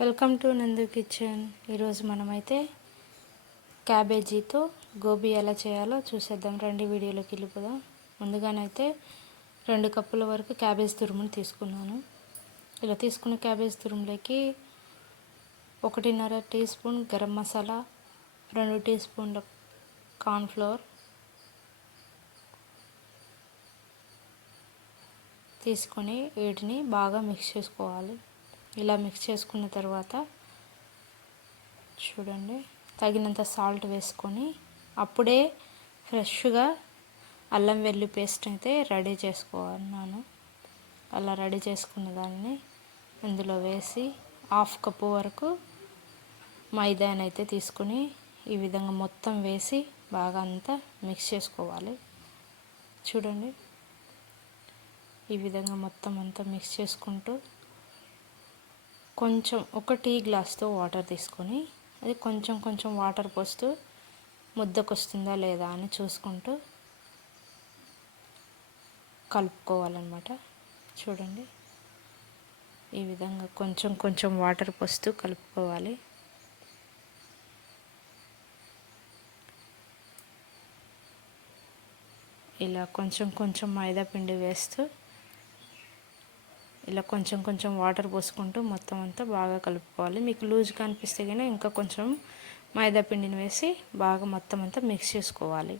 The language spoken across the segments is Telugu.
వెల్కమ్ టు నందు కిచెన్. ఈరోజు మనమైతే క్యాబేజీతో గోబీ ఎలా చేయాలో చూసేద్దాం. రండి వీడియోలోకి వెళ్ళిపోదాం. ముందుగానైతే 2 కప్పుల వరకు క్యాబేజ్ తురుమును తీసుకున్నాను. ఇలా తీసుకున్న క్యాబేజ్ తురుములోకి 1.5 టీ స్పూన్ గరం మసాలా, 2 టీ స్పూన్ల కార్న్ఫ్లోర్ తీసుకొని వీటిని బాగా మిక్స్ చేసుకోవాలి. ఇలా మిక్స్ చేసుకున్న తర్వాత చూడండి, తగినంత సాల్ట్ వేసుకొని అప్పుడే ఫ్రెష్గా అల్లం వెల్లుల్లి పేస్ట్ అయితే రెడీ చేసుకున్నాను. అలా రెడీ చేసుకున్న దాన్ని ఇందులో వేసి 1/2 కప్పు వరకు మైదానైతే తీసుకుని ఈ విధంగా మొత్తం వేసి బాగా అంతా మిక్స్ చేసుకోవాలి. చూడండి, ఈ విధంగా మొత్తం అంతా మిక్స్ చేసుకుంటూ కొంచెం 1 టీ గ్లాస్తో వాటర్ తీసుకొని అది కొంచెం కొంచెం వాటర్ పోస్తూ ముద్దకొస్తుందా లేదా అని చూసుకుంటూ కలుపుకోవాలన్నమాట. చూడండి, ఈ విధంగా కొంచెం కొంచెం వాటర్ పోస్తూ కలుపుకోవాలి. ఇలా కొంచెం కొంచెం మైదా పిండి వేస్తూ ఇలా కొంచెం కొంచెం వాటర్ పోసుకుంటూ మొత్తం అంతా బాగా కలుపుకోవాలి. మీకు లూజ్గా అనిపిస్తే కానీ ఇంకా కొంచెం మైదా పిండిని వేసి బాగా మొత్తం అంతా మిక్స్ చేసుకోవాలి.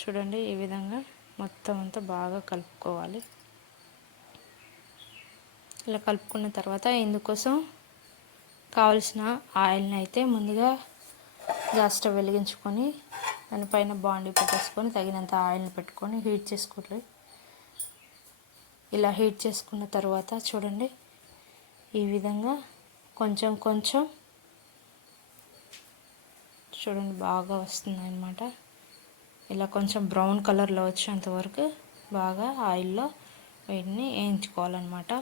చూడండి, ఈ విధంగా మొత్తం అంతా బాగా కలుపుకోవాలి. ఇలా కలుపుకున్న తర్వాత ఇందుకోసం కావలసిన ఆయిల్ని అయితే ముందుగా గ్యాస్ స్టవ్ వెలిగించుకొని దానిపైన బాండీ పెట్టేసుకొని తగినంత ఆయిల్ని పెట్టుకొని హీట్ చేసుకోవాలి. ఇలా హీట్ చేసుకున్న తర్వాత చూడండి, ఈ విధంగా కొంచెం కొంచెం చూడండి బాగా వస్తుంది అన్నమాట. ఇలా కొంచెం బ్రౌన్ కలర్లో వచ్చేంత వరకు బాగా ఆయిల్లో వీటిని వేయించుకోవాలన్నమాట.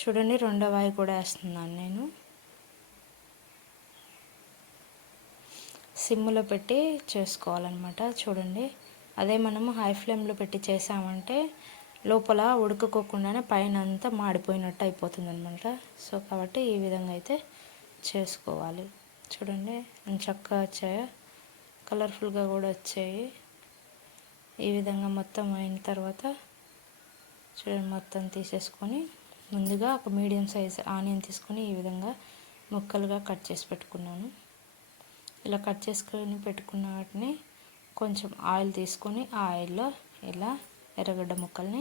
చూడండి, రెండవ ఆయి కూడా వేస్తున్నాను నేను. సిమ్లో పెట్టి చేసుకోవాలన్నమాట. చూడండి, అదే మనము హై ఫ్లేమ్లో పెట్టి చేసామంటే లోపల ఉడకకోకుండానే పైన అంతా మాడిపోయినట్టు అయిపోతుంది అనమాట. సో కాబట్టి ఈ విధంగా అయితే చేసుకోవాలి. చూడండి, చక్కగా వచ్చాయి, కలర్ఫుల్గా కూడా వచ్చాయి. ఈ విధంగా మొత్తం అయిన తర్వాత చూడండి, మొత్తం తీసేసుకొని ముందుగా ఒక మీడియం సైజ్ ఆనియన్ తీసుకొని ఈ విధంగా ముక్కలుగా కట్ చేసి పెట్టుకున్నాను. ఇలా కట్ చేసుకొని పెట్టుకున్న వాటిని కొంచెం ఆయిల్ తీసుకొని ఆ ఆయిల్లో ఇలా ఎర్రగడ్డ ముక్కల్ని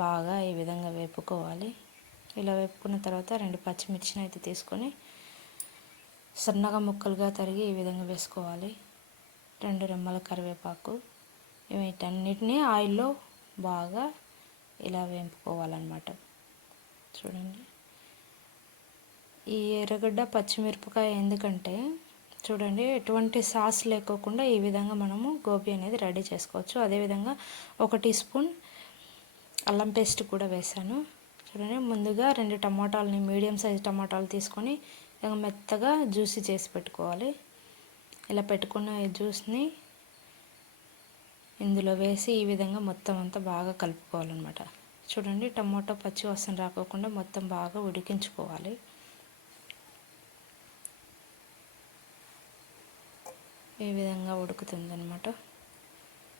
బాగా ఈ విధంగా వేపుకోవాలి. ఇలా వేపుకున్న తర్వాత 2 పచ్చిమిర్చిని అయితే తీసుకొని సన్నగా ముక్కలుగా తరిగి ఈ విధంగా వేసుకోవాలి. 2 రెమ్మల కరివేపాకు, వీటన్నిటిని ఆయిల్లో బాగా ఇలా వేపుకోవాలన్నమాట. చూడండి, ఈ ఎర్రగడ్డ పచ్చిమిరపకాయ ఎందుకంటే చూడండి ఎటువంటి సాస్ లేకోకుండా ఈ విధంగా మనము గోబీ అనేది రెడీ చేసుకోవచ్చు. అదేవిధంగా 1 టీ స్పూన్ అల్లం పేస్ట్ కూడా వేసాను. చూడండి, ముందుగా 2 టమాటాలని మీడియం సైజ్ టమాటాలు తీసుకొని మెత్తగా జ్యూసీ చేసి పెట్టుకోవాలి. ఇలా పెట్టుకున్న ఈ జ్యూస్ని ఇందులో వేసి ఈ విధంగా మొత్తం అంతా బాగా కలుపుకోవాలన్నమాట. చూడండి, టమాటో పచ్చి వాసన రాకోకుండా మొత్తం బాగా ఉడికించుకోవాలి. ఈ విధంగా ఉడుకుతుందన్నమాట.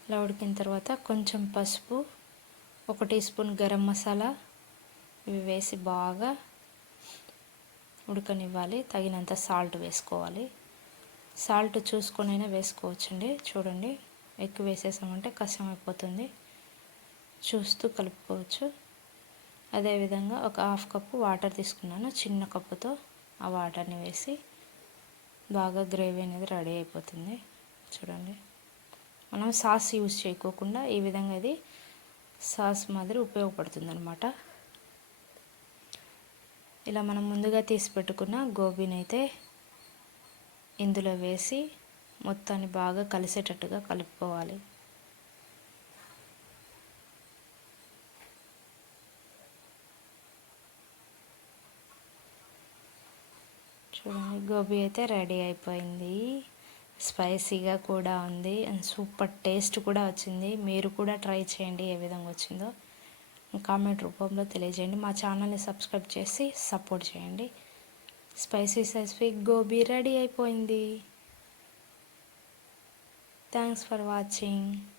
ఇలా ఉడికిన తర్వాత కొంచెం పసుపు, 1 టీ స్పూన్ గరం మసాలా ఇవి వేసి బాగా ఉడకనివ్వాలి. తగినంత సాల్ట్ వేసుకోవాలి. సాల్ట్ చూసుకొనైనా వేసుకోవచ్చండి. చూడండి, ఎక్కువ వేసేసామంటే కష్టం అయిపోతుంది, చూస్తూ కలుపుకోవచ్చు. అదేవిధంగా ఒక 1/2 కప్పు వాటర్ తీసుకున్నాను. చిన్న కప్పుతో ఆ వాటర్ని వేసి బాగా గ్రేవీ అనేది రెడీ అయిపోతుంది. చూడండి, మనం సాస్ యూజ్ చేయకోకుండా ఈ విధంగా ఇది సాస్ మాదిరి ఉపయోగపడుతుంది అనమాట. ఇలా మనం ముందుగా తీసి పెట్టుకున్న గోబీని అయితే ఇందులో వేసి మొత్తాన్ని బాగా కలిసేటట్టుగా కలుపుకోవాలి. చూడండి, గోబీ అయితే రెడీ అయిపోయింది. స్పైసీగా కూడా ఉంది అండ్ సూపర్ టేస్ట్ కూడా వచ్చింది. మీరు కూడా ట్రై చేయండి ఏ విధంగా వచ్చిందో. కామెంట్ రూపంలో తెలియజేయండి. మా ఛానల్ని సబ్స్క్రైబ్ చేసి సపోర్ట్ చేయండి. స్పైసీ స్పైసీ గోబీ రెడీ అయిపోయింది. Thanks for watching.